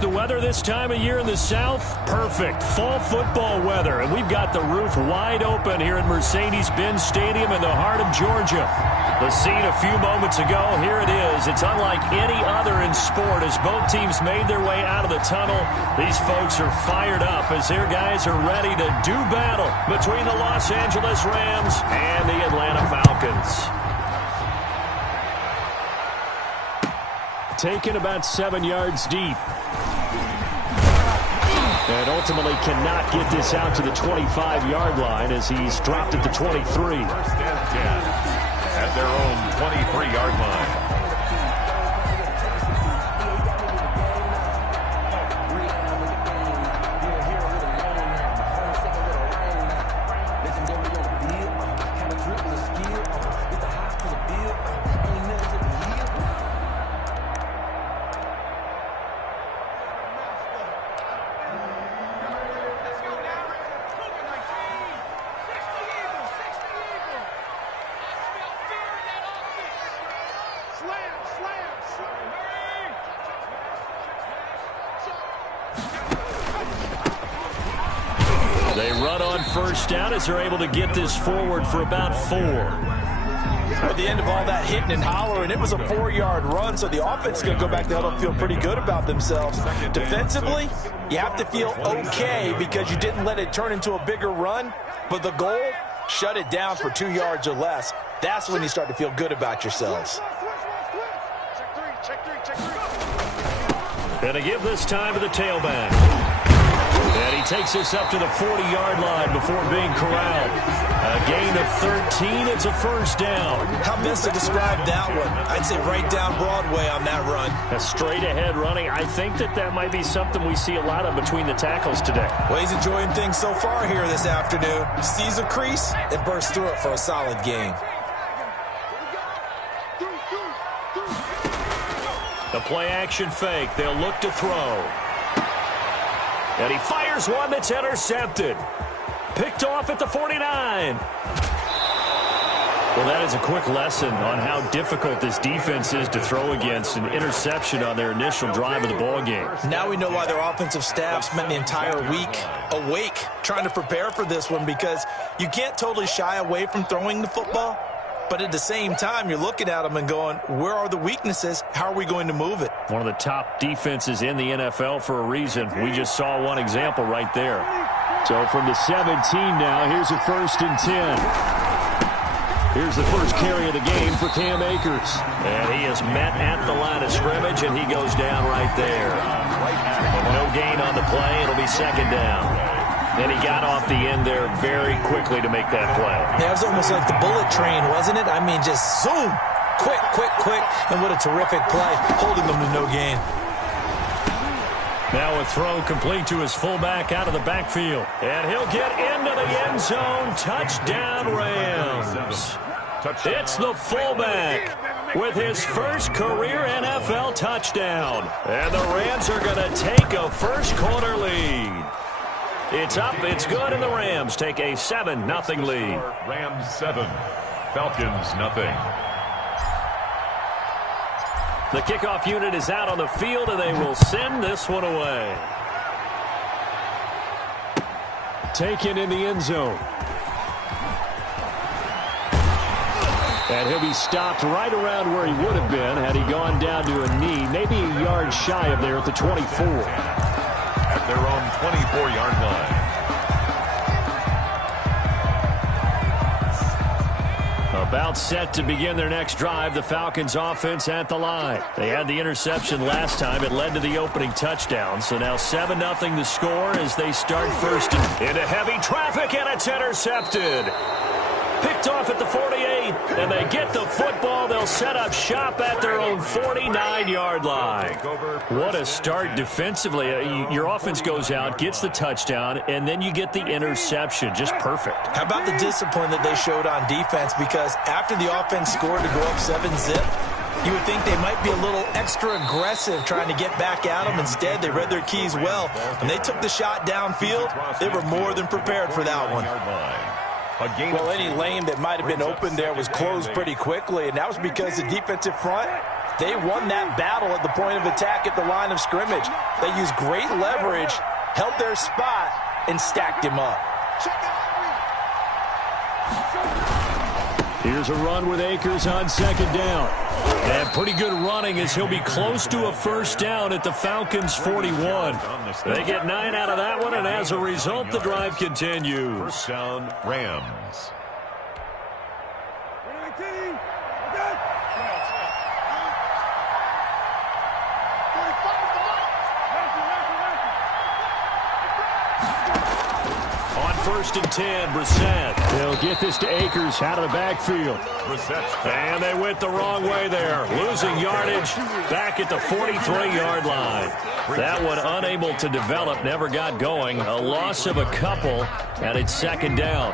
The weather this time of year in the South, perfect. Fall football weather, and we've got the roof wide open here at Mercedes-Benz Stadium in the heart of Georgia. The scene a few moments ago, here it is. It's unlike any other in sport as both teams made their way out of the tunnel. These folks are fired up as their guys are ready to do battle between the Los Angeles Rams and the Atlanta Falcons. Taken about 7 yards deep. And ultimately cannot get this out to the 25-yard line as he's dropped at the 23. First and 10 at their own 23-yard line. They run on first down as they're able to get this forward for about 4. At the end of all that hitting and hollering, it was a 4-yard run, so the offense is going to go back to huddle and feel pretty good about themselves. Defensively, you have to feel okay because you didn't let it turn into a bigger run, but the goal, shut it down for 2 yards or less. That's when you start to feel good about yourselves. And a give this time to the tailback. And he takes us up to the 40-yard line before being corralled. A gain of 13. It's a first down. How best to describe that one? I'd say right down Broadway on that run. A straight-ahead running. I think that might be something we see a lot of between the tackles today. Well, he's enjoying things so far here this afternoon. Sees a crease and bursts through it for a solid gain. The play-action fake. They'll look to throw. And he fires one that's intercepted. Picked off at the 49. Well, that is a quick lesson on how difficult this defense is to throw against. An interception on their initial drive of the ballgame. Now we know why their offensive staff spent the entire week awake trying to prepare for this one, because you can't totally shy away from throwing the football. But at the same time, you're looking at them and going, where are the weaknesses? How are we going to move it? One of the top defenses in the NFL for a reason. We just saw one example right there. So from the 17 now, here's a 1st and 10. Here's the first carry of the game for Cam Akers. And he is met at the line of scrimmage, and he goes down right there. No gain on the play. It'll be 2nd down. And he got off the end there very quickly to make that play. Yeah, it was almost like the bullet train, wasn't it? I mean, just zoom. Quick, quick, quick. And what a terrific play, holding them to no gain. Now a throw complete to his fullback out of the backfield. And he'll get into the end zone. Touchdown, Rams. It's the fullback with his first career NFL touchdown. And the Rams are going to take a first-quarter lead. It's up, it's good, and the Rams take a 7-0 lead. Rams 7, Falcons nothing. The kickoff unit is out on the field, and they will send this one away. Taken in the end zone. And he'll be stopped right around where he would have been had he gone down to a knee, maybe a yard shy of there at the 24. At their own 24-yard line. About set to begin their next drive, the Falcons offense at the line. They had the interception last time. It led to the opening touchdown. So now 7-0 the score as they start first into heavy traffic, and it's intercepted. Picked off at the 48, and they get the football. They'll set up shop at their own 49-yard line. What a start defensively. Your offense goes out, gets the touchdown, and then you get the interception. Just perfect. How about the discipline that they showed on defense? Because after the offense scored to go up 7-zip, you would think they might be a little extra aggressive trying to get back at them. Instead, they read their keys well. When they took the shot downfield, they were more than prepared for that one. Well, any lane that might have been open there was closed pretty quickly, and that was because the defensive front They won that battle at the point of attack at the line of scrimmage. They used great leverage, held their spot, and stacked him up. Here's a run with Akers on second down. And pretty good running as he'll be close to a first down at the Falcons' 41. They get 9 out of that one, and as a result, the drive continues. First down, Rams. First and 10, Brissett. They'll get this to Akers out of the backfield. And they went the wrong way there. Losing yardage back at the 43-yard line. That one unable to develop, never got going. A loss of a couple, and it's second down.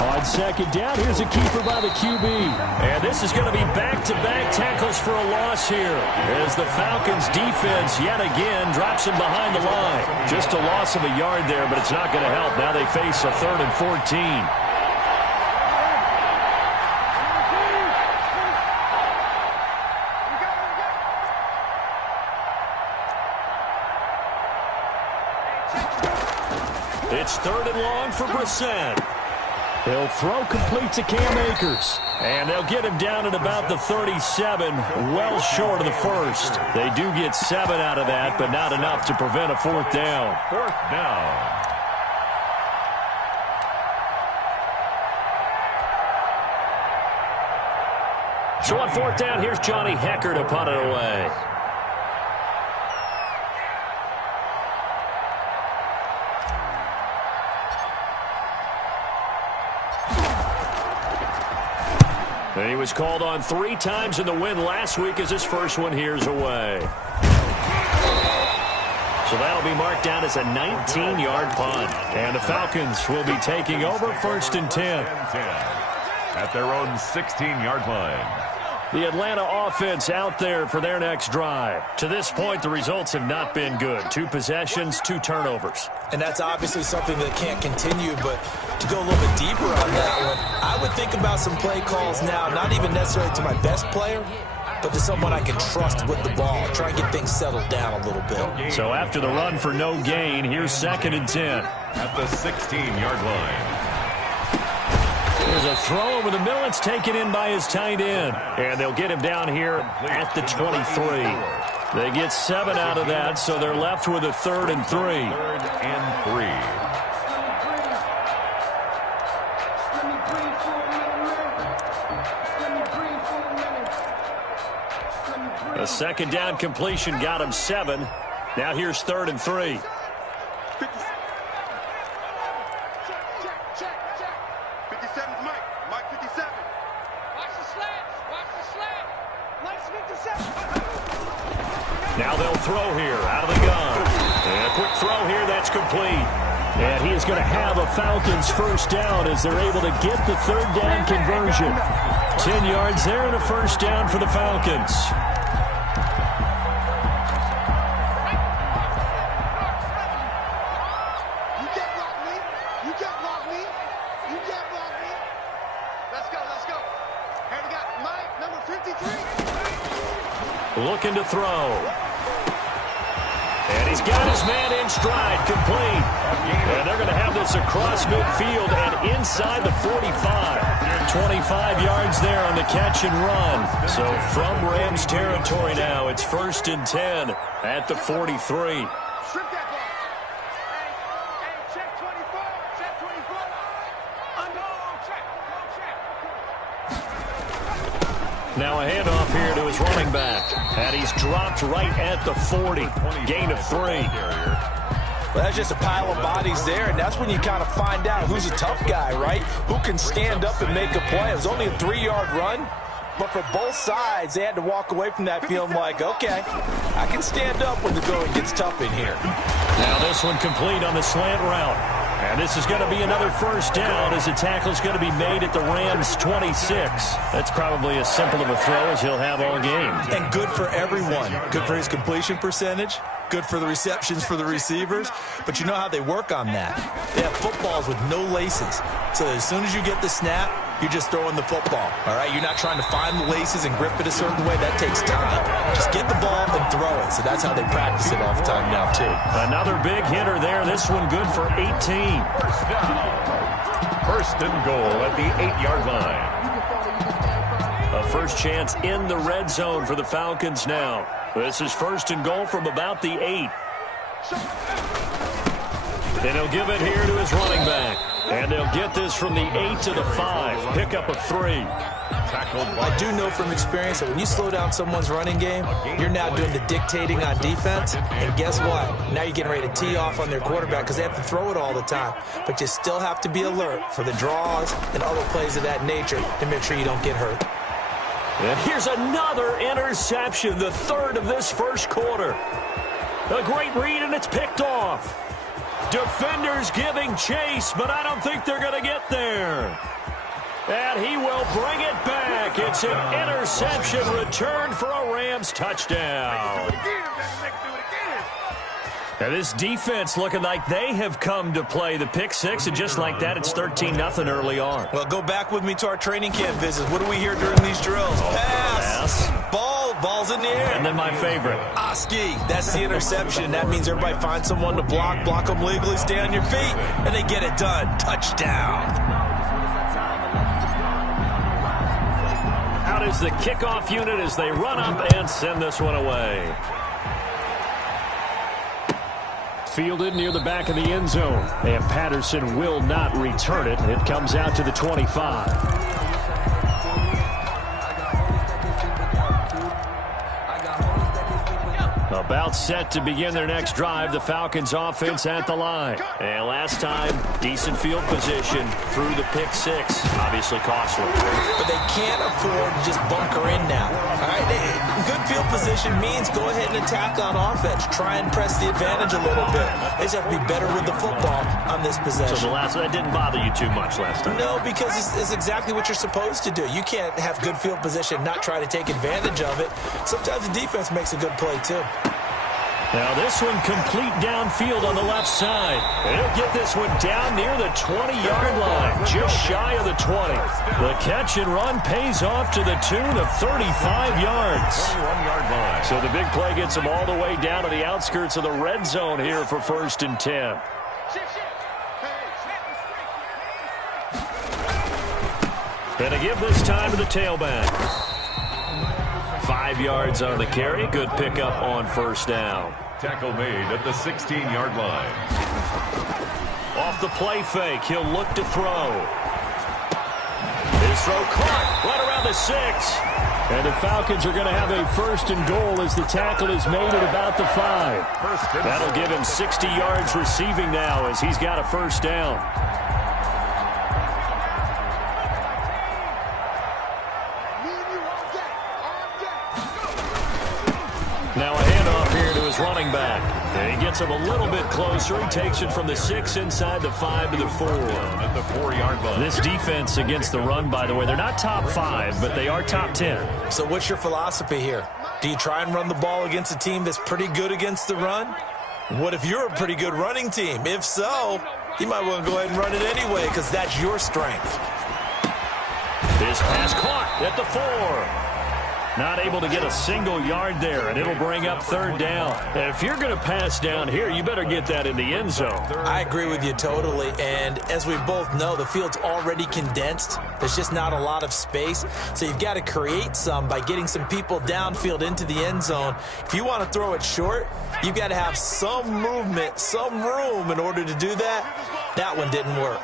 On second down, here's a keeper by the QB. And this is going to be back-to-back tackles for a loss here as the Falcons defense yet again drops him behind the line. Just a loss of a yard there, but it's not going to help. Now they face a 3rd and 14. It's 3rd and long for Brissett. He'll throw complete to Cam Akers. And they'll get him down at about the 37, well short of the first. They do get 7 out of that, but not enough to prevent a 4th down. 4th down. So on 4th down, here's Johnny Hecker to punt it away. He was called on 3 times in the win last week as his first one here's away. So that'll be marked down as a 19-yard punt. And the Falcons will be taking over 1st and 10. At their own 16-yard line. The Atlanta offense out there for their next drive. To this point, the results have not been good. 2 possessions, 2 turnovers. And that's obviously something that can't continue, but to go a little bit deeper on that one, I would think about some play calls now, not even necessarily to my best player, but to someone I can trust with the ball. Try and get things settled down a little bit. So after the run for no gain, here's 2nd and 10. At the 16-yard line. There's a throw over the middle. It's taken in by his tight end. And they'll get him down here at the 23. They get 7 out of that, so they're left with a 3rd and 3. 3rd and 3. A 2nd down completion got him 7. Now here's 3rd and 3. Now they'll throw here out of the gun. And a quick throw here, that's complete. And he is going to have a Falcons first down as they're able to get the 3rd down conversion. 10 yards there and a first down for the Falcons. Looking to throw. And he's got his man in stride, complete. And they're going to have this across midfield and inside the 45. 25 yards there on the catch and run. So from Rams territory now, it's 1st and 10 at the 43. Now a handoff here to his running back. And he's dropped right at the 40. Gain of 3. Well, that's just a pile of bodies there, and that's when you kind of find out who's a tough guy, right? Who can stand up and make a play. It was only a 3-yard run, but for both sides, they had to walk away from that feeling like, okay, I can stand up when the going gets tough in here. Now this one complete on the slant route. And this is going to be another first down as the tackle's going to be made at the Rams' 26. That's probably as simple of a throw as he'll have all game. And good for everyone. Good for his completion percentage. good for the receptions for the receivers, but you know how they work on that. They have footballs with no laces. So as soon as you get the snap, you're just throwing the football, all right? You're not trying to find the laces and grip it a certain way. That takes time. Just get the ball and throw it. So that's how they practice it all the time now, too. Another big hitter there. This one good for 18. First down. First and goal at the 8-yard line. A first chance in the red zone for the Falcons now. This is first and goal from about the 8. And he'll give it here to his running back. And they'll get this from the 8 to the 5. Pick up a 3. I do know from experience that when you slow down someone's running game, you're now doing the dictating on defense. And guess what? Now you're getting ready to tee off on their quarterback because they have to throw it all the time. But you still have to be alert for the draws and other plays of that nature to make sure you don't get hurt. And here's another interception, the third of this first quarter. A great read, and it's picked off. Defenders giving chase, but I don't think they're going to get there. And he will bring it back. It's an interception return for a Rams touchdown. And this defense looking like they have come to play. The pick six, and just like that, it's 13-0 early on. Well, go back with me to our training camp visits. What do we hear during these drills? Pass. Ball's in the air. And then my favorite. Oski. That's the interception. That means everybody finds someone to block them legally, stay on your feet, and they get it done. Touchdown. Out is the kickoff unit as they run up and send this one away. Fielded near the back of the end zone. And Patterson will not return it. It comes out to the 25. About set to begin their next drive. The Falcons offense at the line. And last time, decent field position through the pick six. Obviously costly. But they can't afford to just bunker in now. All right, good field position means go ahead and attack on offense. Try and press the advantage a little bit. They just have to be better with the football on this possession. So that didn't bother you too much last time? No, because it's exactly what you're supposed to do. You can't have good field position, not try to take advantage of it. Sometimes the defense makes a good play, too. Now this one complete downfield on the left side. And he'll get this one down near the 20-yard line, just shy of the 20. The catch and run pays off to the tune of 35 yards. 21-yard line. So the big play gets them all the way down to the outskirts of the red zone here for first and 10. And a give this time to the tailback. 5 yards on the carry. Good pickup on first down. Tackle made at the 16-yard line. Off the play fake, he'll look to throw. His throw caught right around the 6. And the Falcons are going to have a first and goal as the tackle is made at about the 5. That'll give him 60 yards receiving now as he's got a first down. Now a handoff here to his running back. And he gets him a little bit closer. He takes it from the 6 inside the 5 to the 4. At the 4-yard line. This defense against the run, by the way, they're not top 5, but they are top 10. So what's your philosophy here? Do you try and run the ball against a team that's pretty good against the run? What if you're a pretty good running team? If so, you might want to go ahead and run it anyway because that's your strength. His pass caught at the 4. Not able to get a single yard there, and it'll bring up third down. And if you're going to pass down here, you better get that in the end zone. I agree with you totally, and as we both know, the field's already condensed. There's just not a lot of space, so you've got to create some by getting some people downfield into the end zone. If you want to throw it short, you've got to have some movement, some room in order to do that. That one didn't work.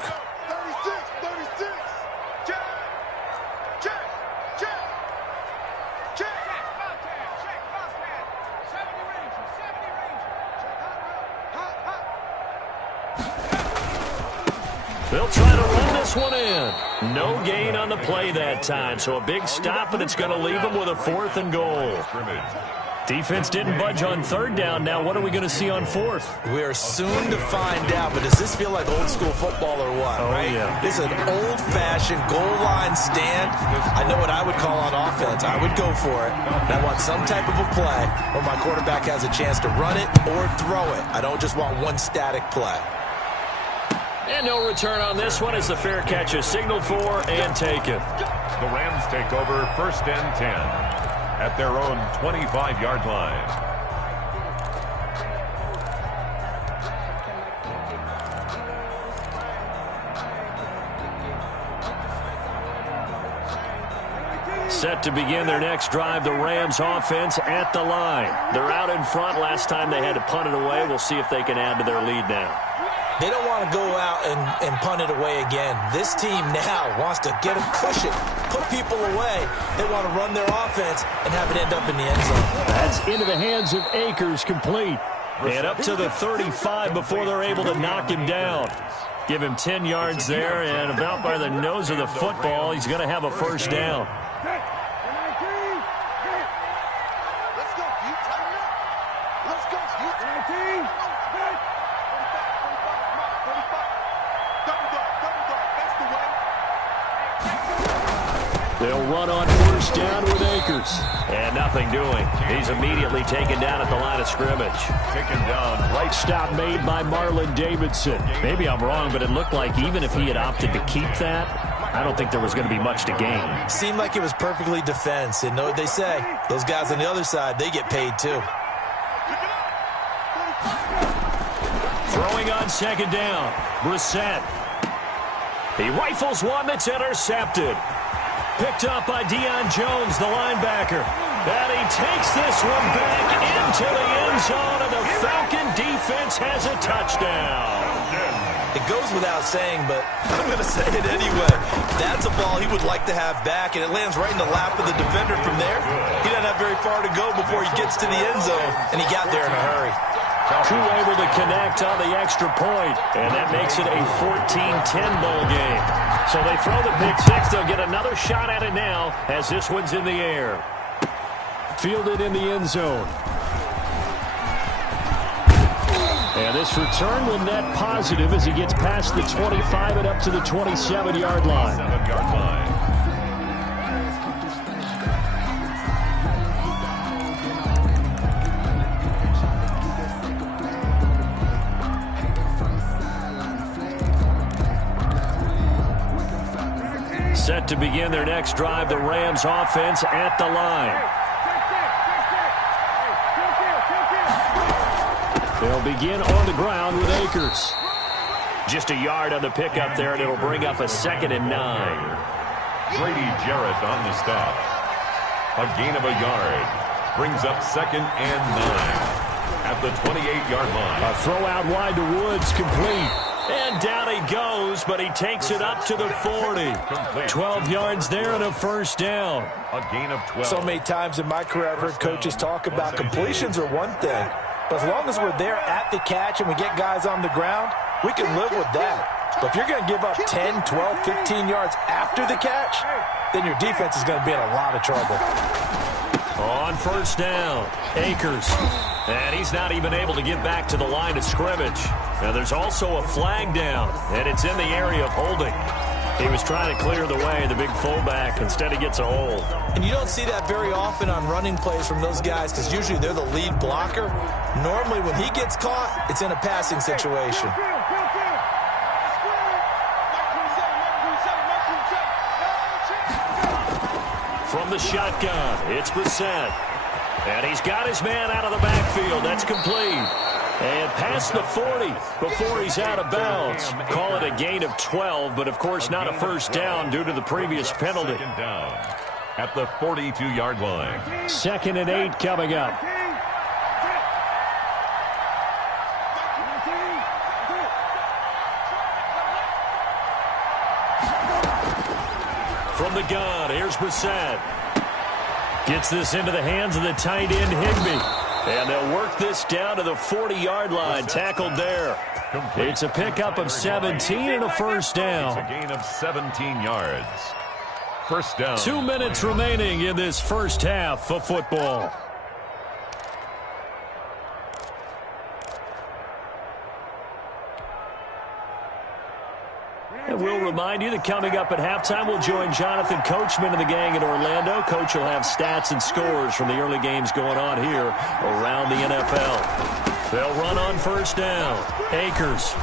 They'll try to run this one in. No gain on the play that time, so a big stop, and it's going to leave them with a 4th and goal. Defense didn't budge on third down. Now what are we going to see on fourth? We are soon to find out, but does this feel like old school football or what? Oh, right? yeah. This is an old-fashioned goal line stand. I know what I would call on offense. I would go for it. And I want some type of a play where my quarterback has a chance to run it or throw it. I don't just want one static play. And no return on this one as the fair catch is signaled for and taken. The Rams take over 1st and 10 at their own 25-yard line. Set to begin their next drive, the Rams offense at the line. They're out in front. Last time they had to punt it away. We'll see if they can add to their lead now. They don't want to go out and punt it away again. This team now wants to get a cushion, put people away. They want to run their offense and have it end up in the end zone. That's into the hands of Akers, complete. And up to the 35 before they're able to knock him down. Give him 10 yards there, and about by the nose of the football, he's going to have a first down. They'll run on first down with Akers. And nothing doing. He's immediately taken down at the line of scrimmage. Taken down right. Stop made by Marlon Davidson. Maybe I'm wrong, but it looked like even if he had opted to keep that, I don't think there was going to be much to gain. Seemed like it was perfectly defense. And know what they say? Those guys on the other side, they get paid too. Throwing on second down. Brissett. He rifles one that's intercepted. Picked up by Deion Jones, the linebacker. And he takes this one back into the end zone, and the Falcon defense has a touchdown. It goes without saying, but I'm going to say it anyway. That's a ball he would like to have back, and it lands right in the lap of the defender from there. He doesn't have very far to go before he gets to the end zone, and he got there in a hurry. Crew able to connect on the extra point, and that makes it a 14-10 ball game. So they throw the pick six. They'll get another shot at it now as this one's in the air. Fielded in the end zone. And this return will net positive as he gets past the 25 and up to the 27-yard line. 7-yard line. Set to begin their next drive, the Rams offense at the line. They'll begin on the ground with Akers. Just a yard on the pickup there, and it'll bring up a 2nd and 9. Grady Jarrett on the stop. A gain of a yard. Brings up 2nd and 9 at the 28-yard line. A throw out wide to Woods, complete. And down he goes, but he takes it up to the 40. 12 yards there and a first down. A gain of 12. So many times in my career I've heard coaches talk about completions are one thing, but as long as we're there at the catch and we get guys on the ground, we can live with that. But if you're going to give up 10, 12, 15 yards after the catch, then your defense is going to be in a lot of trouble. On first down, Akers. And he's not even able to get back to the line of scrimmage. Now there's also a flag down, and it's in the area of holding. He was trying to clear the way, the big fullback. Instead he gets a hold. And you don't see that very often on running plays from those guys because usually they're the lead blocker. Normally when he gets caught, it's in a passing situation. From the shotgun, it's Brissett. And he's got his man out of the backfield. That's complete. And past the 40 before he's out of bounds. Call it a gain of 12, but of course not a first down due to the previous penalty. Second down at the 42-yard line. 2nd and 8 coming up. From the gun, here's Brissett. Gets this into the hands of the tight end, Higbee. And they'll work this down to the 40-yard line, tackled there. It's a pickup of 17 and a first down. It's a gain of 17 yards. First down. 2 minutes remaining in this first half of football. And we'll remind you that coming up at halftime, we'll join Jonathan Coachman and the gang in Orlando. Coach will have stats and scores from the early games going on here around the NFL. They'll run on first down. Akers.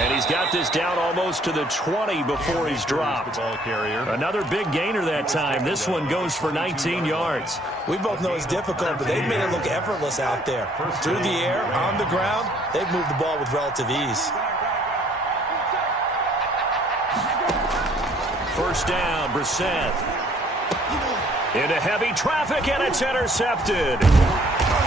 And he's got this down almost to the 20 before he's dropped. Another big gainer that time. This one goes for 19 yards. We both know it's difficult, but they've made it look effortless out there. Through the air, on the ground, they've moved the ball with relative ease. First down, Brissett. Into heavy traffic, and it's intercepted.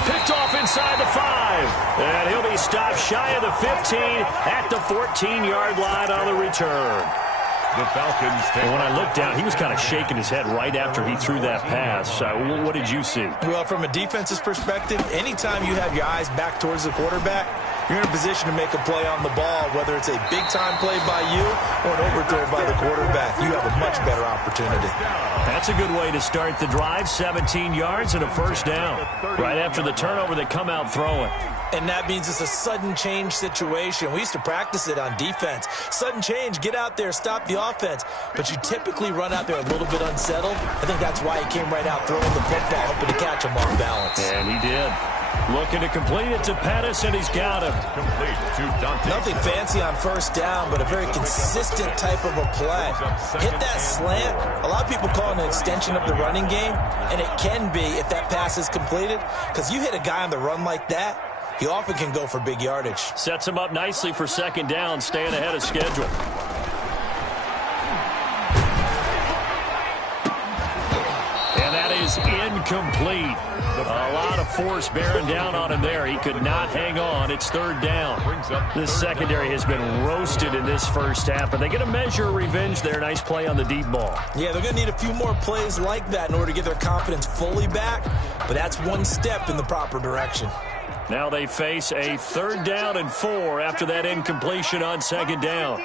Picked off inside the 5. And he'll be stopped shy of the 15 at the 14-yard line on the return. The Falcons take. And when I looked down, he was kind of shaking his head right after he threw that pass. What did you see? Well, from a defense's perspective, anytime you have your eyes back towards the quarterback, you're in a position to make a play on the ball, whether it's a big-time play by you or an overthrow by the quarterback. You have a much better opportunity. That's a good way to start the drive. 17 yards and a first down. Right after the turnover, they come out throwing. And that means it's a sudden change situation. We used to practice it on defense. Sudden change, get out there, stop the offense. But you typically run out there a little bit unsettled. I think that's why he came right out throwing the football, hoping to catch him off balance. And he did. Looking to complete it to Pettis, and he's got him. Complete to Dante. Nothing fancy on first down, but a very consistent type of a play. Hit that slant. A lot of people call it an extension of the running game, and it can be if that pass is completed, because you hit a guy on the run like that, he often can go for big yardage. Sets him up nicely for second down, staying ahead of schedule. And that is incomplete. A lot of force bearing down on him there. He could not hang on. It's third down. This secondary has been roasted in this first half, but they get a measure of revenge there. Nice play on the deep ball. Yeah, they're going to need a few more plays like that in order to get their confidence fully back, but that's one step in the proper direction. Now they face a third down and 4 after that incompletion on second down.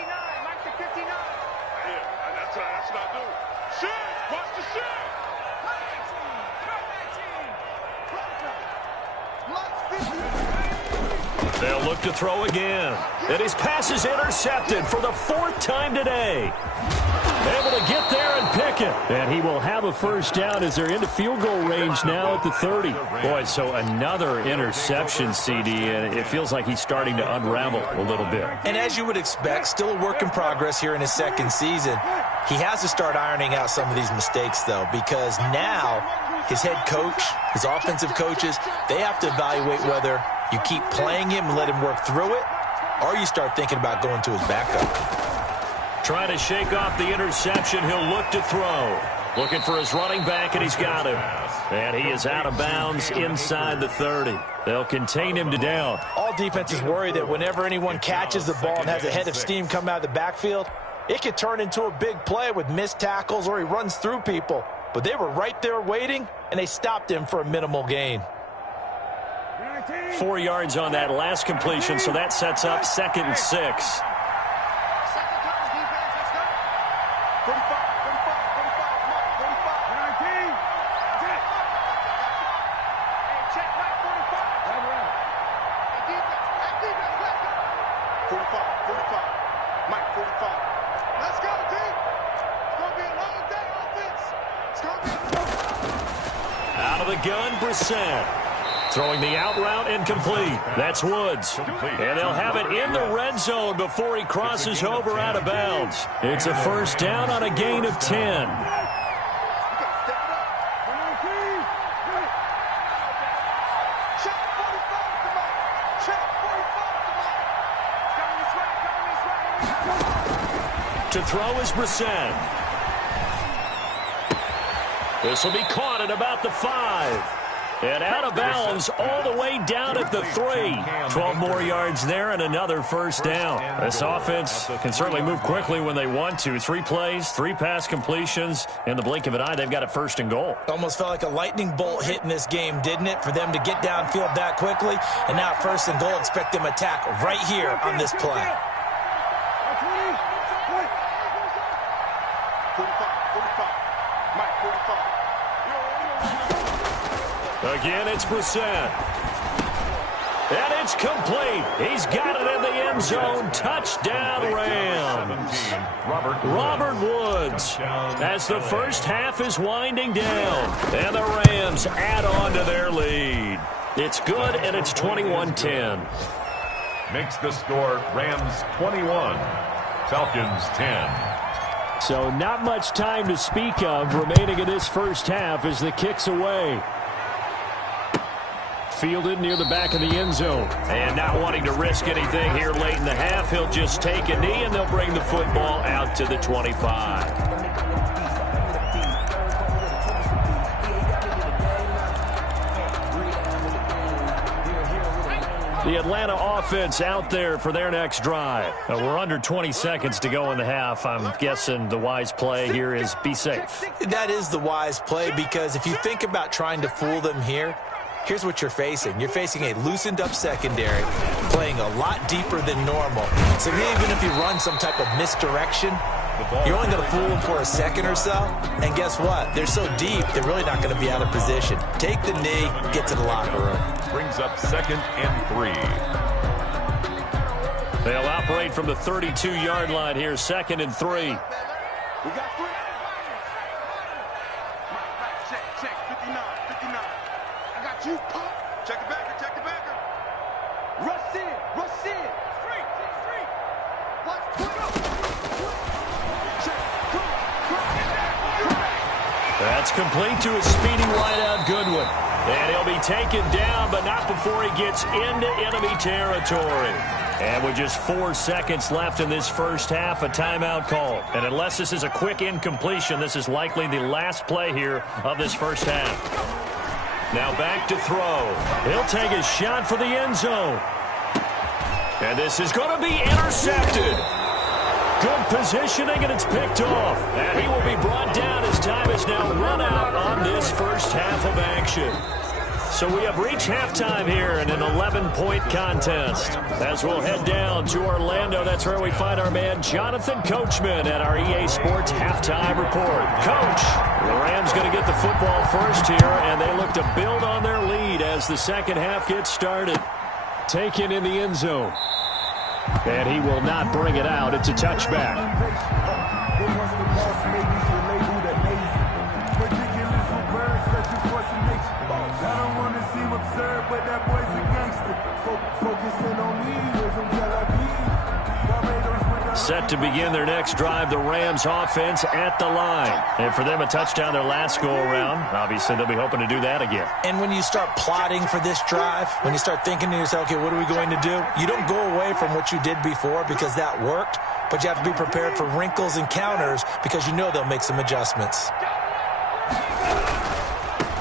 They'll look to throw again. And his pass is intercepted for the 4th time today. Able to get there and pick it. And he will have a first down as they're into field goal range now at the 30. Boy, so another interception, CD, and it feels like he's starting to unravel a little bit. And as you would expect, still a work in progress here in his second season. He has to start ironing out some of these mistakes, though, because now his head coach, his offensive coaches, they have to evaluate whether you keep playing him and let him work through it, or you start thinking about going to his backup. Trying to shake off the interception. He'll look to throw. Looking for his running back, and he's got him. And he is out of bounds inside the 30. They'll contain him to down. All defenses worry that whenever anyone catches the ball and has a head of steam come out of the backfield, it could turn into a big play with missed tackles or he runs through people. But they were right there waiting, and they stopped him for a minimal gain. 4 yards on that last completion, so that sets up 2nd and 6. Out of the gun, Brissett. Throwing the out route incomplete. That's Woods. And they'll have it in the red zone before he crosses over out of bounds. It's a first down on a gain of 10. To throw is Brissett. This will be caught at about the 5. And out of bounds all the way down at the 3. 12 more yards there and another first down. This offense can certainly move quickly when they want to. 3 plays, 3 pass completions. In the blink of an eye, they've got a first and goal. Almost felt like a lightning bolt hit in this game, didn't it? For them to get downfield that quickly. And now first and goal, expect them to attack right here on this play. Again, it's Brissett. And it's complete. He's got it in the end zone. Touchdown, Rams. Robert Woods, as the first half is winding down. And the Rams add on to their lead. It's good, and it's 21-10. Makes the score Rams 21, Falcons 10. So not much time to speak of remaining in this first half as the kick's away. Fielded near the back of the end zone. And not wanting to risk anything here late in the half, he'll just take a knee, and they'll bring the football out to the 25. The Atlanta offense out there for their next drive. We're under 20 seconds to go in the half. I'm guessing the wise play here is be safe. That is the wise play, because if you think about trying to fool them here, here's what you're facing. You're facing a loosened up secondary, playing a lot deeper than normal. So even if you run some type of misdirection, you're only going to fool them for a second or so. And guess what? They're so deep, they're really not going to be out of position. Take the knee, get to the locker room. Brings up 2nd and 3. They'll operate from the 32-yard line here, 2nd and 3. We got 3. Check, 59. I got you. Check the backer. Rush in. Free. Watch, put up. That's complete to a speedy wideout Goodwin. And he'll be taken down, but not before he gets into enemy territory. And with just 4 seconds left in this first half, a timeout call. And unless this is a quick incompletion, this is likely the last play here of this first half. Now back to throw. He'll take a shot for the end zone. And this is going to be intercepted. Good positioning, and it's picked off. And he will be brought down as time is now run out on this first half of action. So we have reached halftime here in an 11-point contest. As we'll head down to Orlando, that's where we find our man Jonathan Coachman at our EA Sports Halftime Report. Coach, the Rams going to get the football first here, and they look to build on their lead as the second half gets started. Taken in the end zone. And he will not bring it out. It's a touchback. Set to begin their next drive, the Rams offense at the line. And for them, a touchdown their last go-around. Obviously, they'll be hoping to do that again. And when you start plotting for this drive, when you start thinking to yourself, okay, what are we going to do? You don't go away from what you did before because that worked, but you have to be prepared for wrinkles and counters because you know they'll make some adjustments.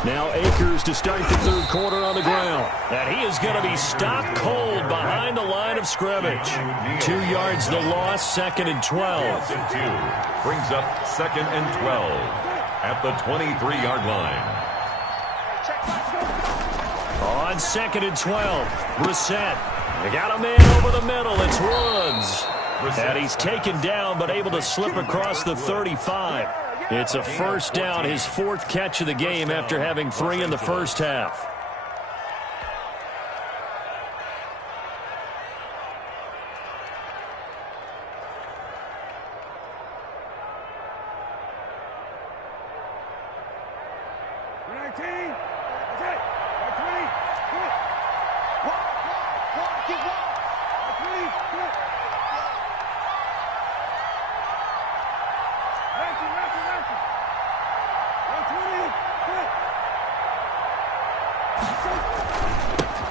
Now Akers to start the third quarter on the ground. And he is going to be stopped cold behind the line of scrimmage. 2 yards the loss, 2nd and 12. Brings up 2nd and 12 at the 23-yard line. On 2nd and 12, Brissett. They got a man over the middle. It's Woods. And he's taken down but able to slip across the 35. It's a first down, his 4th catch of the game after having 3 in the first half.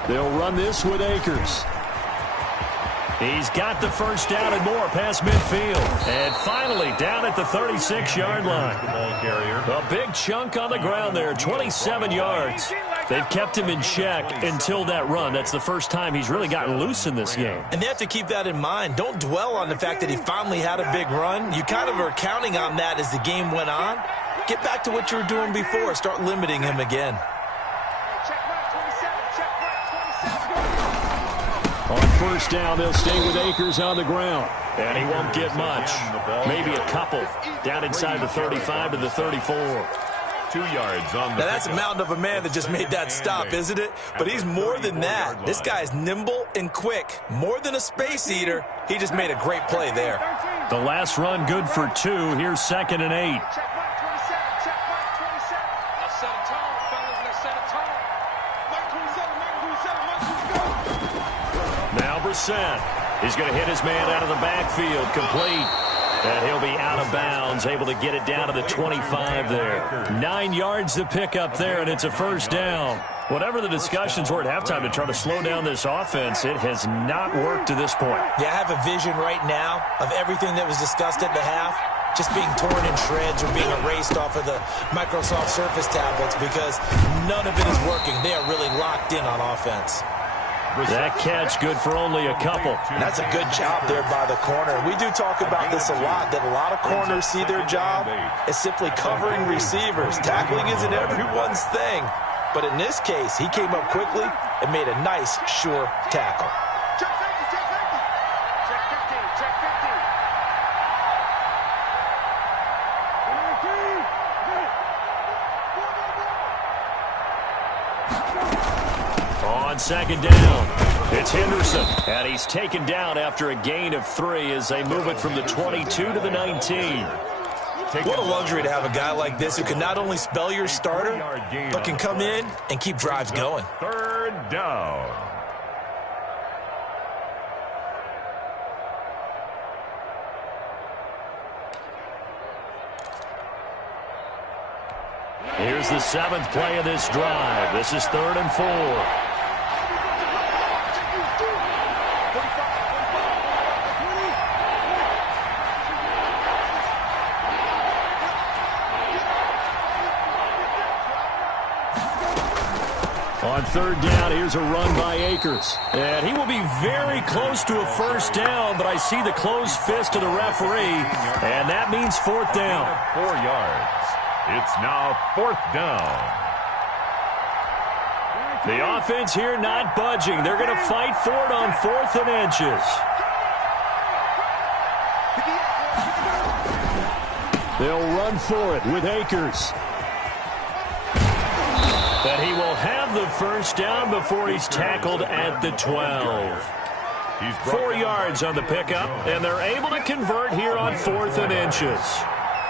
They'll run this with Akers. He's got the first down and more past midfield. And finally down at the 36-yard line. A big chunk on the ground there, 27 yards. They've kept him in check until that run. That's the first time he's really gotten loose in this game. And they have to keep that in mind. Don't dwell on the fact that he finally had a big run. You kind of are counting on that as the game went on. Get back to what you were doing before. Start limiting him again. On first down, they'll stay with Akers on the ground. And he won't get much. Maybe a couple. Down inside the 35 to the 34. 2 yards on the Now, that's a mountain of a man that just made that stop, isn't it? But he's more than that. This guy's nimble and quick. More than a space eater, he just made a great play there. The last run good for 2. Here's 2nd and 8. Check Mike 27. Check Mike 27. Let's set a tone, fellas. Let's set a tone. Mike 27. Mike 27. Mike 27. Now Brissett is going to hit his man out of the backfield. Complete. And he'll be out of bounds, able to get it down to the 25 there. 9 yards to pick up there, and it's a first down. Whatever the discussions were at halftime to try to slow down this offense, it has not worked to this point. Yeah, I have a vision right now of everything that was discussed at the half just being torn in shreds or being erased off of the Microsoft Surface tablets because none of it is working. They are really locked in on offense. That catch good for only a couple. That's a good job there by the corner. We do talk about this a lot, that a lot of corners see their job as simply covering receivers. Tackling isn't everyone's thing. But in this case, he came up quickly and made a nice, sure tackle. Check 50. Check 50. Check 50. Check 50. On 2nd down, it's Henderson. And he's taken down after a gain of 3 as they move it from the 22 to the 19. What a luxury to have a guy like this who can not only spell your starter, but can come in and keep drives going. 3rd down. Here's the 7th play of this drive. This is 3rd and 4. On 3rd down, here's a run by Akers. And he will be very close to a first down, but I see the closed fist of the referee, and that means 4th down. 4 yards. It's now 4th down. The offense here not budging. They're going to fight for it on 4th and inches. They'll run for it with Akers. But he will have the first down before he's tackled at the 12. 4 yards on the pickup, and they're able to convert here on 4th and inches.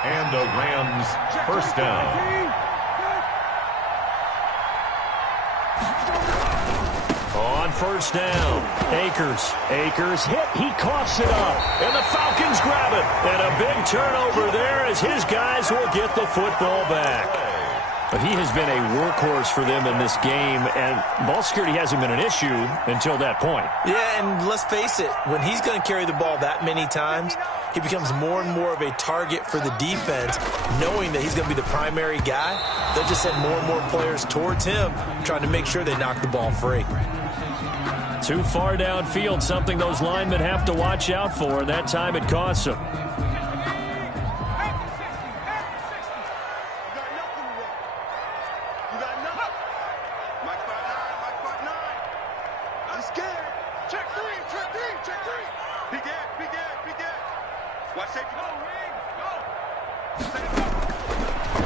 And the Rams first down. On 1st down, Akers hit, he coughs it up, and the Falcons grab it. And a big turnover there as his guys will get the football back. But he has been a workhorse for them in this game, and ball security hasn't been an issue until that point. Yeah, and let's face it, when he's going to carry the ball that many times, he becomes more and more of a target for the defense, knowing that he's going to be the primary guy. They'll just send more and more players towards him, trying to make sure they knock the ball free. Too far downfield, something those linemen have to watch out for, and that time it costs them.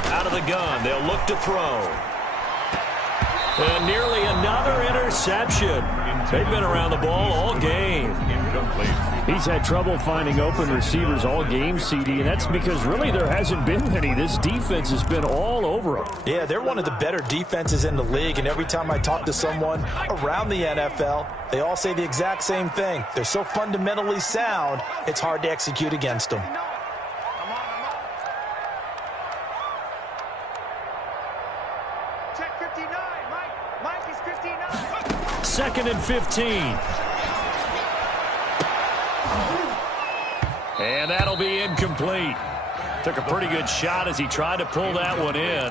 Out of the gun, they'll look to throw. And nearly another interception. They've been around the ball all game. He's had trouble finding open receivers all game, CD, and that's because really there hasn't been many. This defense has been all over them. Yeah, they're one of the better defenses in the league, and every time I talk to someone around the NFL, they all say the exact same thing. They're so fundamentally sound, it's hard to execute against them. Check 59. Mike is 59. 2nd and 15. And that'll be incomplete. Took a pretty good shot as he tried to pull that one in.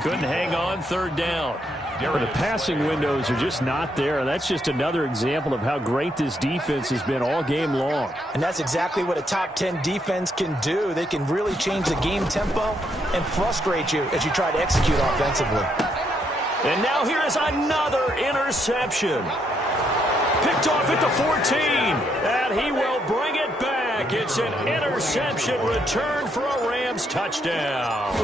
Couldn't hang on 3rd down. But the passing windows are just not there. And that's just another example of how great this defense has been all game long. And that's exactly what a top 10 defense can do. They can really change the game tempo and frustrate you as you try to execute offensively. And now here is another interception. Picked off at the 14. And he will bring it back. It's an interception return for a Rams touchdown.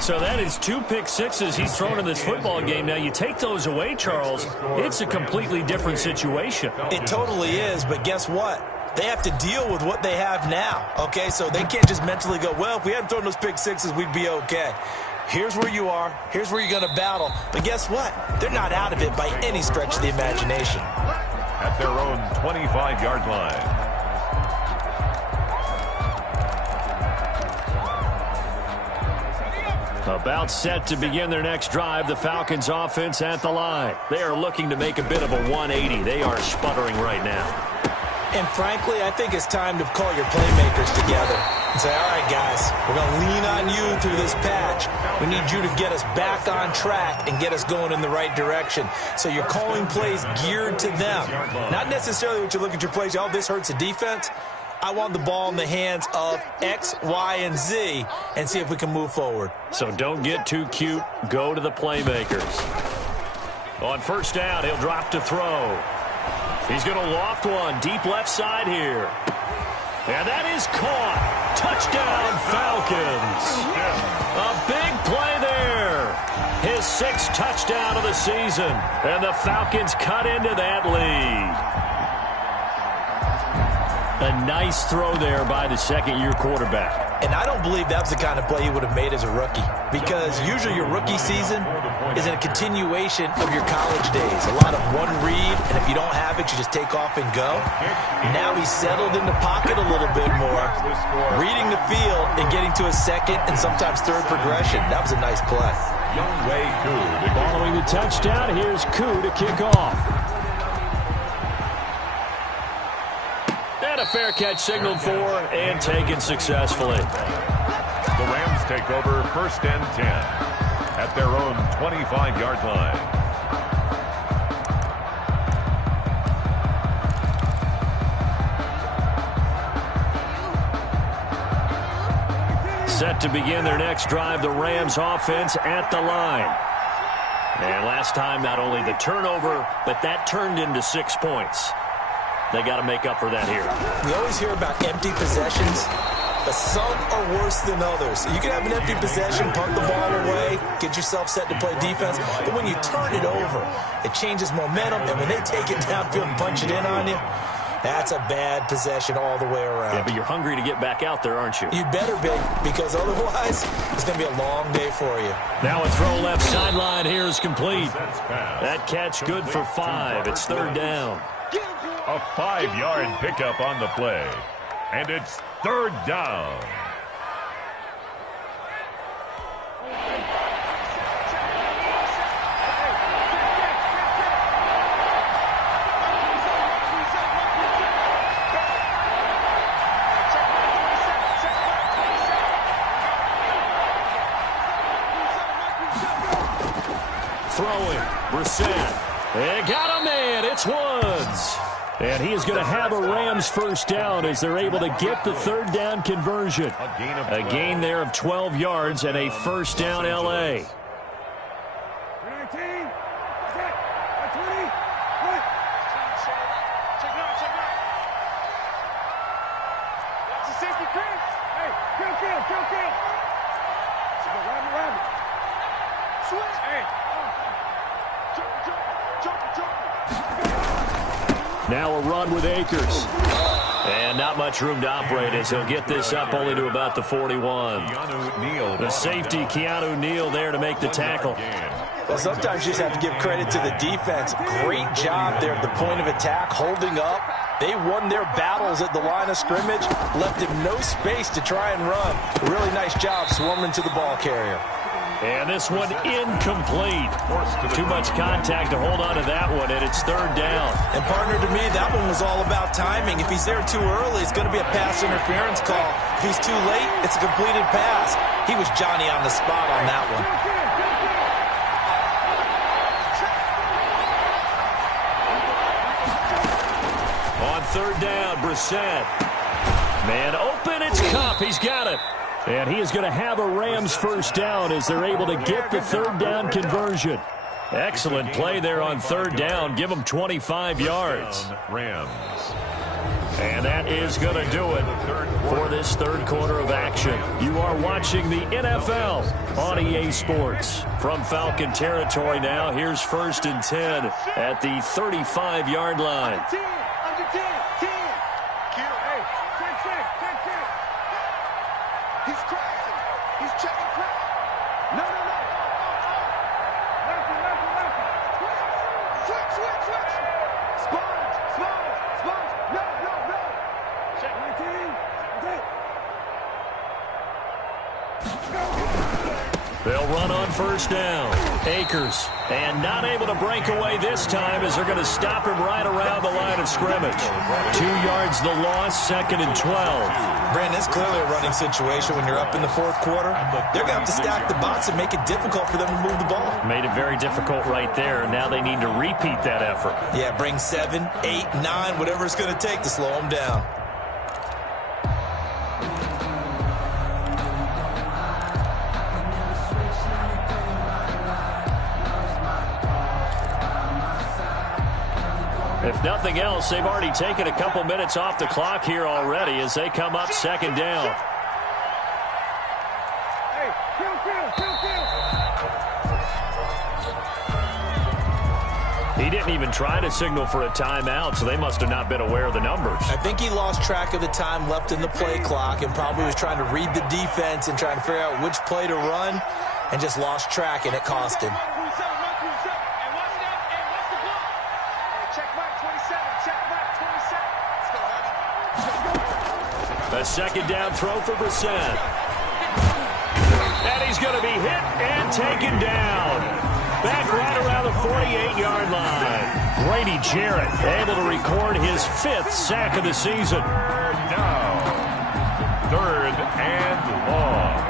So that is 2 pick sixes he's thrown in this football game. Now, you take those away, Charles, it's a completely different situation. It totally is, but guess what? They have to deal with what they have now, okay? So they can't just mentally go, well, if we hadn't thrown those pick sixes, we'd be okay. Here's where you are. Here's where you're going to battle. But guess what? They're not out of it by any stretch of the imagination. At their own 25-yard line. About set to begin their next drive, the Falcons offense at the line. They are looking to make a bit of a 180. They are sputtering right now. And frankly, I think it's time to call your playmakers together and say, all right, guys, we're going to lean on you through this patch. We need you to get us back on track and get us going in the right direction. So you're calling plays geared to them. Not necessarily what you look at your plays, oh, this hurts the defense. I want the ball in the hands of X, Y, and Z and see if we can move forward. So don't get too cute. Go to the playmakers. On first down, he'll drop to throw. He's going to loft one deep left side here. And that is caught. Touchdown, Falcons. A big play there. His 6th touchdown of the season. And the Falcons cut into that lead. A nice throw there by the second-year quarterback. And I don't believe that was the kind of play he would have made as a rookie, because usually your rookie season is a continuation of your college days. A lot of one read, and if you don't have it, you just take off and go. Now he's settled in the pocket a little bit more, reading the field and getting to a second and sometimes third progression. That was a nice play. Following the touchdown, here's Koo to kick off. A fair catch signaled for and taken successfully. The Rams take over 1st and 10 at their own 25-yard line. Set to begin their next drive, the Rams offense at the line. And last time, not only the turnover, but that turned into 6 points. They got to make up for that here. We always hear about empty possessions, but some are worse than others. You can have an empty possession, punt the ball away, get yourself set to play defense, but when you turn it over, it changes momentum, and when they take it downfield and punch it in on you, that's a bad possession all the way around. Yeah, but you're hungry to get back out there, aren't you? You better be, because otherwise it's going to be a long day for you. Now a throw left sideline here is complete. That catch good for 5. It's 3rd down. A 5-yard pickup on the play. And it's 3rd down. Throwing, Brissett. They got a man. It's Woods. And he is going to have a Rams 1st down as they're able to get the 3rd down conversion. A gain there of 12 yards and a 1st down L.A. Now a run with Akers. And not much room to operate as he'll get this up only to about the 41. The safety, Keanu Neal, there to make the tackle. Well, sometimes you just have to give credit to the defense. Great job there at the point of attack, holding up. They won their battles at the line of scrimmage, left him no space to try and run. Really nice job swarming to the ball carrier. And this one incomplete. Too much contact to hold on to that one, and it's 3rd down. And partner, to me, that one was all about timing. If he's there too early, it's going to be a pass interference call. If he's too late, it's a completed pass. He was Johnny on the spot on that one. On 3rd down, Brissett. Man open, it's Kupp. He's got it. And he is going to have a Rams 1st down as they're able to get the 3rd down conversion. Excellent play there on 3rd down. Give them 25 yards. Rams. And that is going to do it for this third quarter of action. You are watching the NFL on EA Sports. From Falcon territory now, here's 1st and 10 at the 35-yard line. Under 10. Hey, check. He's crashing. He's checking crash. No. Switch. Sponge. No. Check 19. They'll run on 1st down. Akers, and not able to break away this time as they're going to stop him right around the line of scrimmage. 2 yards the loss, 2nd and 12. Brandon, it's clearly a running situation when you're up in the 4th quarter. They're going to have to stack the box and make it difficult for them to move the ball. Made it very difficult right there. Now they need to repeat that effort. Yeah, bring 7, 8, 9, whatever it's going to take to slow them down. If nothing else, they've already taken a couple minutes off the clock here already as they come up 2nd down. Hey, kill. He didn't even try to signal for a timeout, so they must have not been aware of the numbers. I think he lost track of the time left in the play clock and probably was trying to read the defense and trying to figure out which play to run and just lost track, and it cost him. A 2nd down throw for Brissett. And he's going to be hit and taken down. Back right around the 48-yard line. Grady Jarrett able to record his 5th sack of the season. 3rd and long.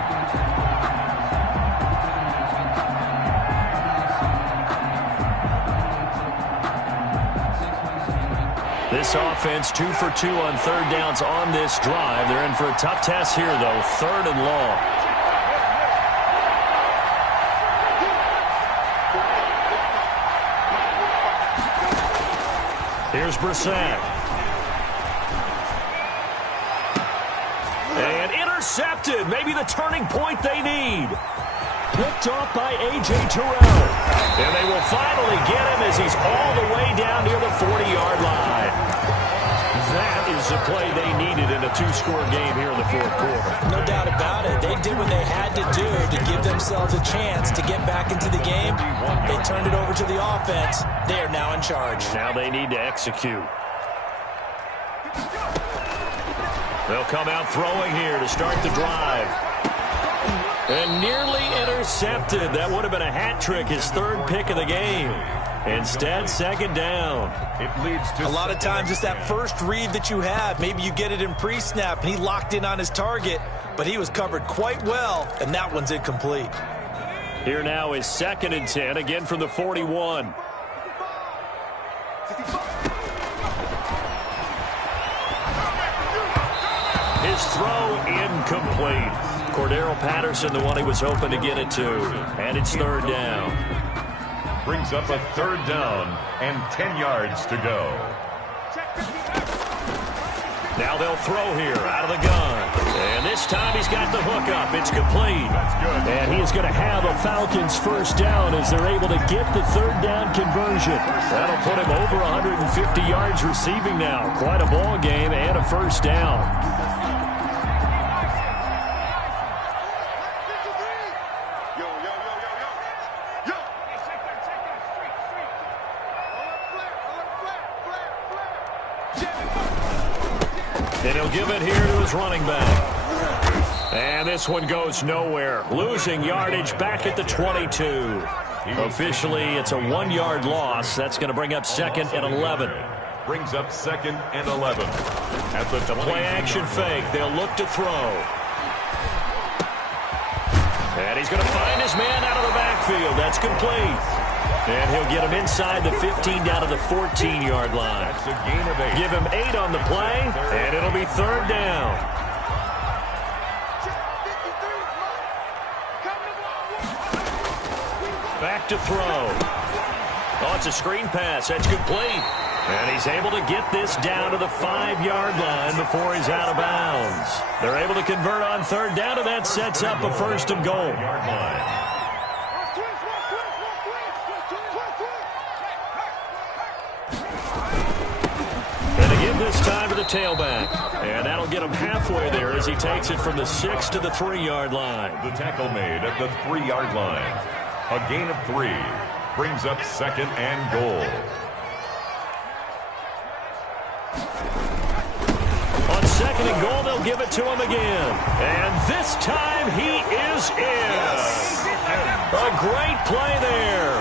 This offense 2 for 2 on 3rd downs on this drive. They're in for a tough test here, though. 3rd and long. Here's Brissett. And intercepted. Maybe the turning point they need. Picked off by A.J. Terrell. And they will finally get him as he's all the way down near the 40-yard line. That is the play they needed in a 2-score game here in the 4th quarter. No doubt about it. They did what they had to do to give themselves a chance to get back into the game. They turned it over to the offense. They are now in charge. Now they need to execute. They'll come out throwing here to start the drive. And nearly intercepted. That would have been a hat trick, his 3rd pick of the game. Instead, 2nd down. It leads to a lot of times it's that first read that you have. Maybe you get it in pre-snap, and he locked in on his target, but he was covered quite well, and that one's incomplete. Here now is 2nd and 10, again from the 41. His throw incomplete. Cordero Patterson, the one he was hoping to get it to. And it's 3rd down. Brings up a 3rd down and 10 yards to go. Now they'll throw here out of the gun. And this time he's got the hook up. It's complete. And he is going to have a Falcons 1st down as they're able to get the 3rd down conversion. That'll put him over 150 yards receiving now. Quite a ball game and a 1st down. And he'll give it here to his running back. And this one goes nowhere. Losing yardage back at the 22. Officially, it's a 1-yard loss. That's going to bring up 2nd and 11. Brings up 2nd and 11. At the play action fake. They'll look to throw. And he's going to find his man out of the backfield. That's complete. And he'll get him inside the 15 down to the 14-yard line. That's a gain of 8. Give him 8 on the play, and it'll be 3rd down. Back to throw. Oh, it's a screen pass. That's complete. And he's able to get this down to the 5-yard line before he's out of bounds. They're able to convert on third down, and that sets up a first and goal. And again this time to the tailback. And that'll get him halfway there as he takes it from the 6 to the 3-yard line. The tackle made at the 3-yard line. A gain of 3 brings up second and goal. On second and goal, they'll give it to him again. And this time he is in. A great play there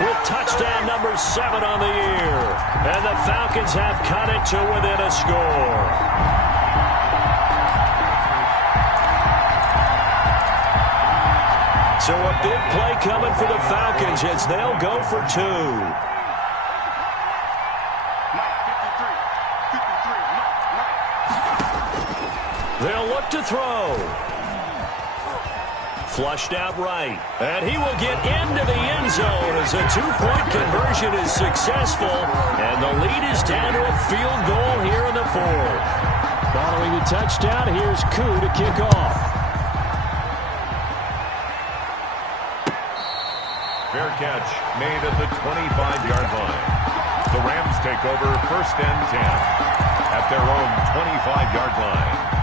with touchdown number 7 on the year. And the Falcons have cut it to within a score. So a big play coming for the Falcons as they'll go for 2. They'll look to throw. Flushed out right. And he will get into the end zone as a 2-point conversion is successful. And the lead is down to a field goal here in the 4th. Following the touchdown, here's Koo to kick off. Fair catch made at the 25-yard line. The Rams take over first and 10 at their own 25-yard line.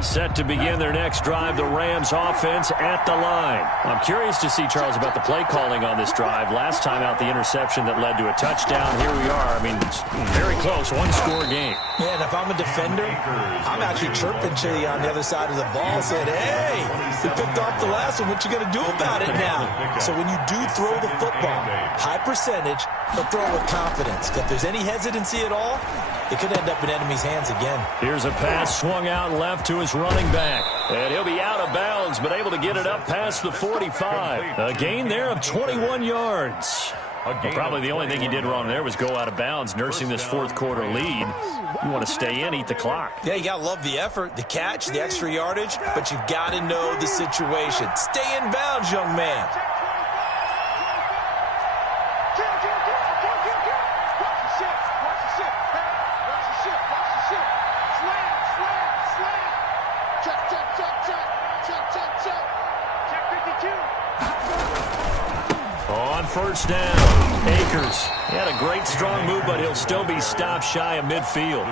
Set to begin their next drive, the Rams offense at the line. I'm curious to see, Charles, about the play calling on this drive. Last time out, the interception that led to a touchdown. Here we are. I mean, it's very close, one-score game. Yeah, and if I'm a defender, I'm actually chirping to you on the other side of the ball, saying, hey, you picked off the last one. What you going to do about it now? So when you do throw the football, high percentage, but throw it with confidence. If there's any hesitancy at all, it could end up in enemy's hands again. Here's a pass swung out left to his running back. And he'll be out of bounds, but able to get it up past the 45. A gain there of 21 yards. Well, probably the only thing he did wrong there was go out of bounds, nursing this fourth-quarter lead. You want to stay in, eat the clock. Yeah, you got to love the effort, the catch, the extra yardage, but you've got to know the situation. Stay in bounds, young man. On first down, Akers. He had a great strong move, but he'll still be stopped shy of midfield.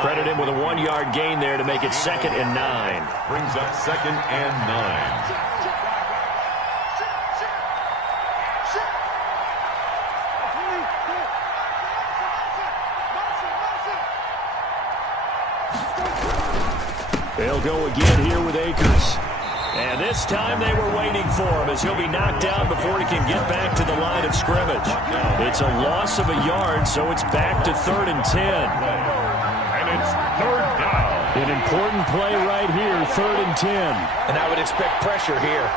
Credit him with a 1-yard gain there to make it 2nd and 9. Brings up 2nd and 9. They'll go again here with Akers. And this time they were waiting for him as he'll be knocked down before he can get back to the line of scrimmage. It's a loss of a yard, so it's back to 3rd and 10. And it's 3rd down. An important play right here, 3rd and 10. And I would expect pressure here.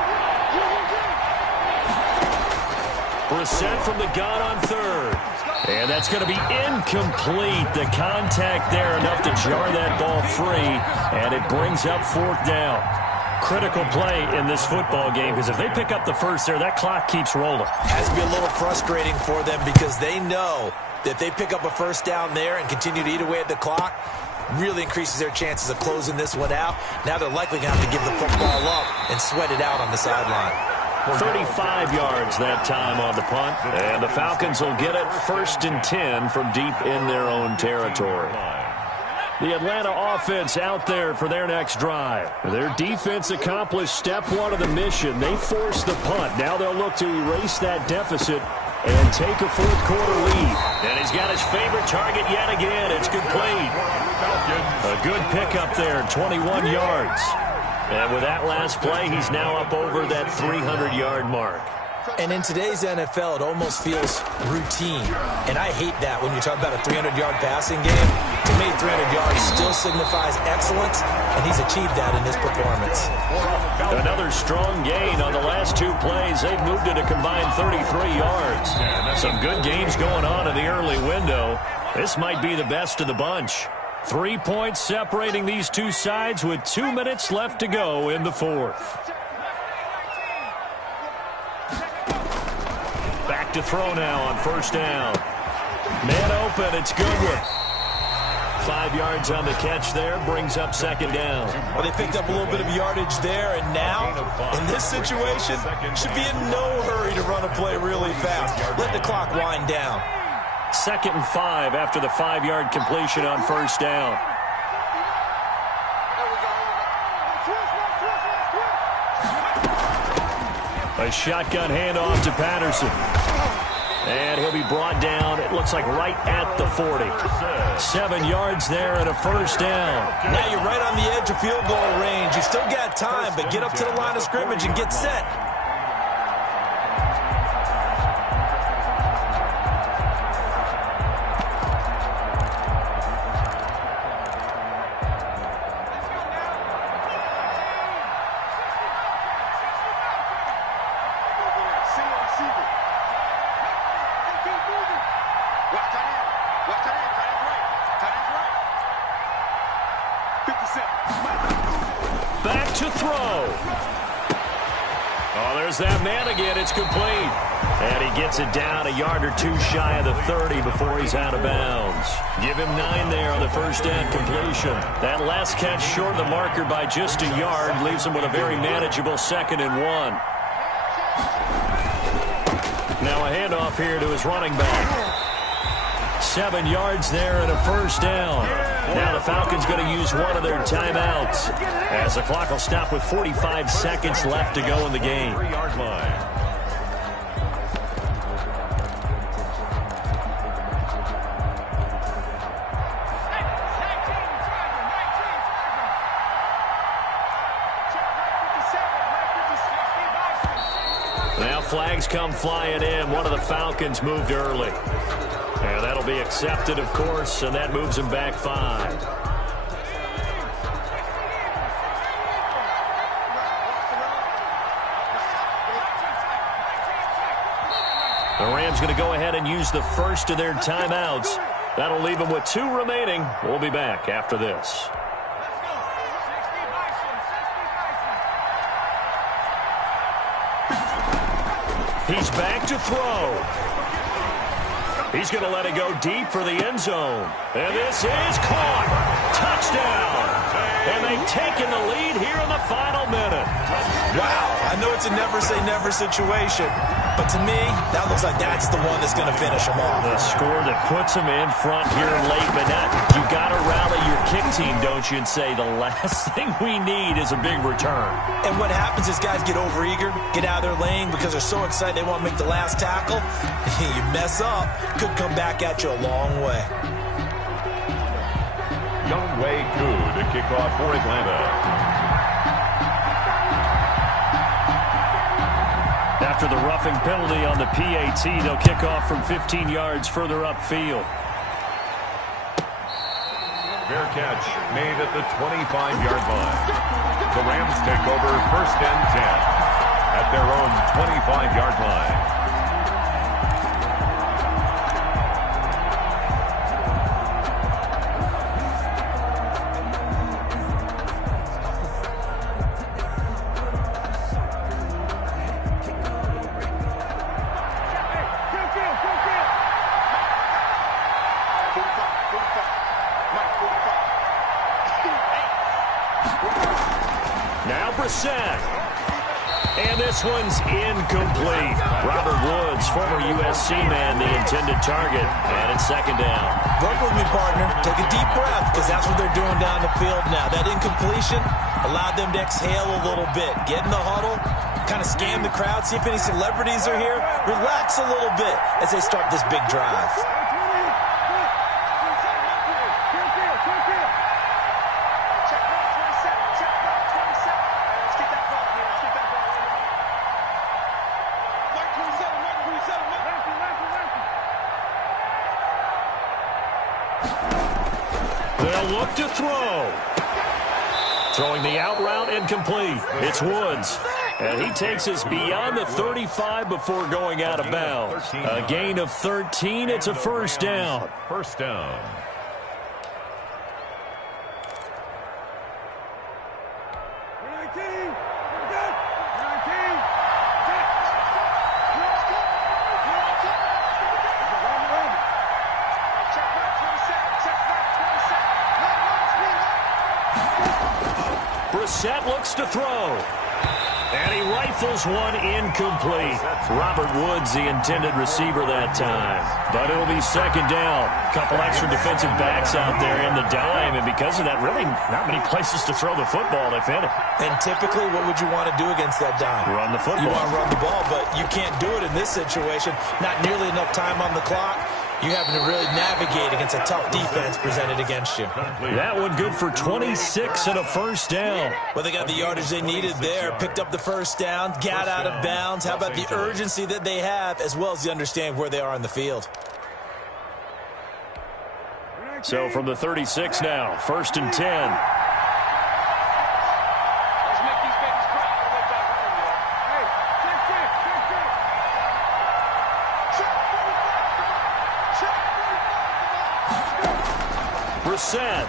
Brissett from the gun on 3rd. And that's going to be incomplete. The contact there enough to jar that ball free. And it brings up 4th down. Critical play in this football game because if they pick up the first there, that clock keeps rolling. Has to be a little frustrating for them because they know that if they pick up a first down there and continue to eat away at the clock, really increases their chances of closing this one out. Now they're likely going to have to give the football up and sweat it out on the sideline. 35 yards that time on the punt. And the Falcons will get it 1st and 10 from deep in their own territory. The Atlanta offense out there for their next drive. Their defense accomplished step 1 of the mission. They forced the punt. Now they'll look to erase that deficit and take a fourth-quarter lead. And he's got his favorite target yet again. It's complete. A good pickup there, 21 yards. And with that last play, he's now up over that 300-yard mark. And in today's NFL, it almost feels routine. And I hate that when you talk about a 300-yard passing game. To me, 300 yards still signifies excellence, and he's achieved that in this performance. Another strong gain on the last 2 plays. They've moved it a combined 33 yards. Some good games going on in the early window. This might be the best of the bunch. 3 points separating these two sides with 2 minutes left to go in the fourth. Back to throw now on first down. Man open, it's Goodwin. 5 yards on the catch there, brings up second down. Well, they picked up a little bit of yardage there, and now, in this situation, should be in no hurry to run a play really fast. Let the clock wind down. 2nd and 5 after the 5-yard completion on first down. A shotgun handoff to Patterson. And he'll be brought down, it looks like right at the 40. 7 yards there and a first down. Now you're right on the edge of field goal range. You still got time, but get up to the line of scrimmage and get set. Back to throw. Oh, there's that man again. It's complete. And he gets it down a yard or two shy of the 30 before he's out of bounds. Give him 9 there on the first down completion. That last catch short of the marker by just a yard leaves him with a very manageable 2nd and 1. Now a handoff here to his running back. 7 yards there and a first down. Now the Falcons going to use one of their timeouts as the clock will stop with 45 seconds left to go in the game. 3-yard line. Now flags come flying in. One of the Falcons moved early. And that'll be accepted, of course, and that moves him back 5. The Rams going to go ahead and use the first of their timeouts. That'll leave them with 2 remaining. We'll be back after this. He's back to throw. He's going to let it go deep for the end zone. And this is caught. Touchdown. And they've taken the lead here in the final minute. Wow, I know it's a never-say-never situation, but to me, that looks like that's the one that's going to finish them off. The score that puts them in front here late, but not. You got to rally your kick team, don't you, and say the last thing we need is a big return. And what happens is guys get overeager, get out of their lane because they're so excited they want to make the last tackle. You mess up, could come back at you a long way. Younghoe Koo to kick off for Atlanta. After the roughing penalty on the PAT, they'll kick off from 15 yards further upfield. Fair catch made at the 25-yard line. The Rams take over 1st and 10 at their own 25-yard line. And this one's incomplete. Robert Woods, former USC man, the intended target. And it's 2nd down. Work with me, partner. Take a deep breath because that's what they're doing down the field now. That incompletion allowed them to exhale a little bit. Get in the huddle, kind of scan the crowd, see if any celebrities are here. Relax a little bit as they start this big drive. They'll look to throw. Throwing the out route incomplete. It's Woods. And he takes us beyond the 35 before going out of bounds. A gain of 13. It's a first down. First down. Brissett looks to throw. And he rifles one incomplete. Robert Woods, the intended receiver that time. But it'll be second down. Couple extra defensive backs out there in the dime. And because of that, really not many places to throw the football, if any. And typically, what would you want to do against that dime? Run the football. You want to run the ball, but you can't do it in this situation. Not nearly enough time on the clock. You having to really navigate against a tough defense presented against you. That one good for 26 and a first down. Well, they got the yardage they needed there, picked up the first down, got out of bounds. How about the urgency that they have, as well as the understanding where they are on the field? So from the 36 now, first and 10. Brissett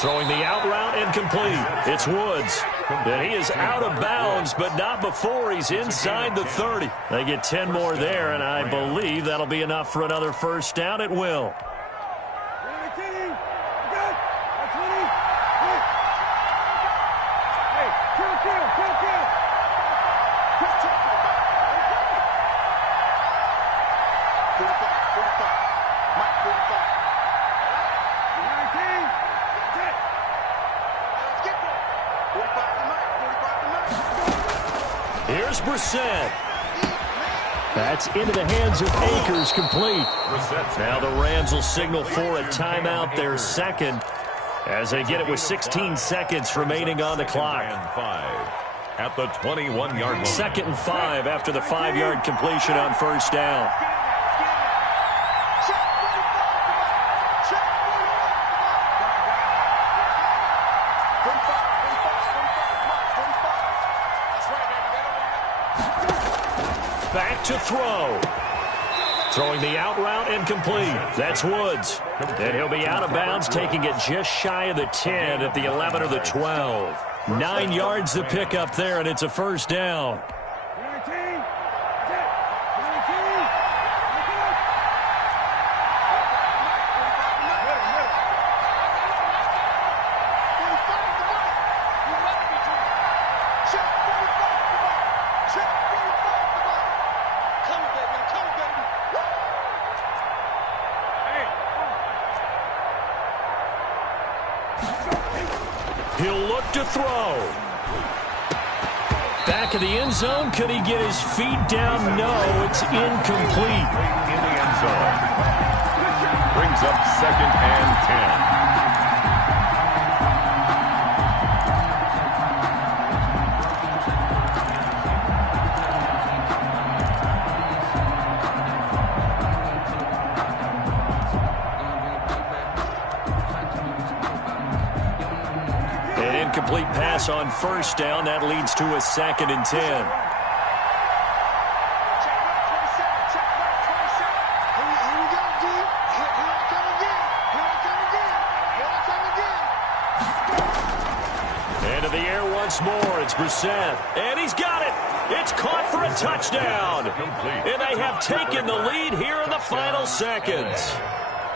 throwing the out route incomplete. It's Woods. And he is out of bounds, but not before he's inside the 30. They get 10 more there, and I believe that'll be enough for another first down. It will. Here's Brissett. That's into the hands of Akers, complete. Now the Rams will signal for a timeout, their second, as they get it with 16 seconds remaining on the clock. At the 21-yard line. Second and 5 after the 5-yard completion on first down. Back to throw. Throwing the out route incomplete. That's Woods. And he'll be out of bounds, taking it just shy of the 10 at the 11 or the 12. 9 yards to pick up there, and it's a first down. He'll look to throw. Back of the end zone. Could he get his feet down? No, it's incomplete. In the end zone. Brings up second and 10. Incomplete pass on first down. That leads to a second and 10. Into the air once more. It's Brissett. And he's got it. It's caught for a touchdown. And they have taken the lead here in the final seconds.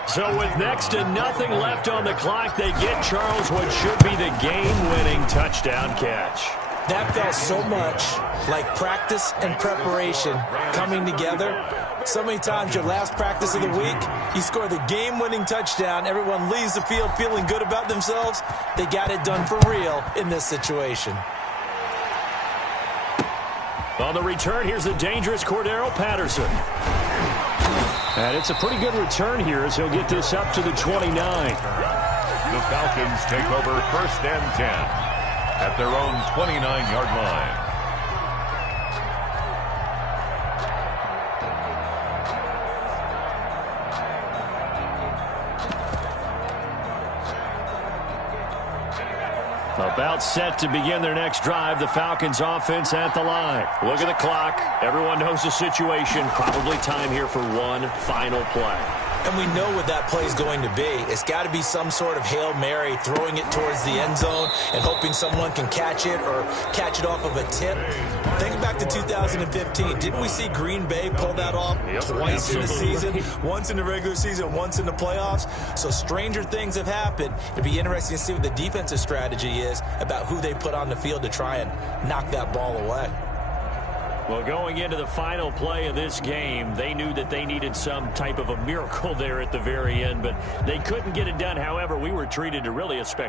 So with next to nothing left on the clock, they get Charles what should be the game-winning touchdown catch. That felt so much like practice and preparation coming together. So many times your last practice of the week, you score the game-winning touchdown. Everyone leaves the field feeling good about themselves. They got it done for real in this situation. On the return, here's the dangerous Cordero Patterson. And it's a pretty good return here as he'll get this up to the 29. The Falcons take over first and 10 at their own 29-yard line. About set to begin their next drive, the Falcons offense at the line. Look at the clock. Everyone knows the situation. Probably time here for one final play. And we know what that play is going to be. It's got to be some sort of Hail Mary, throwing it towards the end zone and hoping someone can catch it or catch it off of a tip. Think back to 2015. Didn't we see Green Bay pull that off twice in the season? Once in the regular season, once in the playoffs. So stranger things have happened. It'd be interesting to see what the defensive strategy is about who they put on the field to try and knock that ball away. Well, going into the final play of this game, they knew that they needed some type of a miracle there at the very end, but they couldn't get it done. However, we were treated to really a spectacular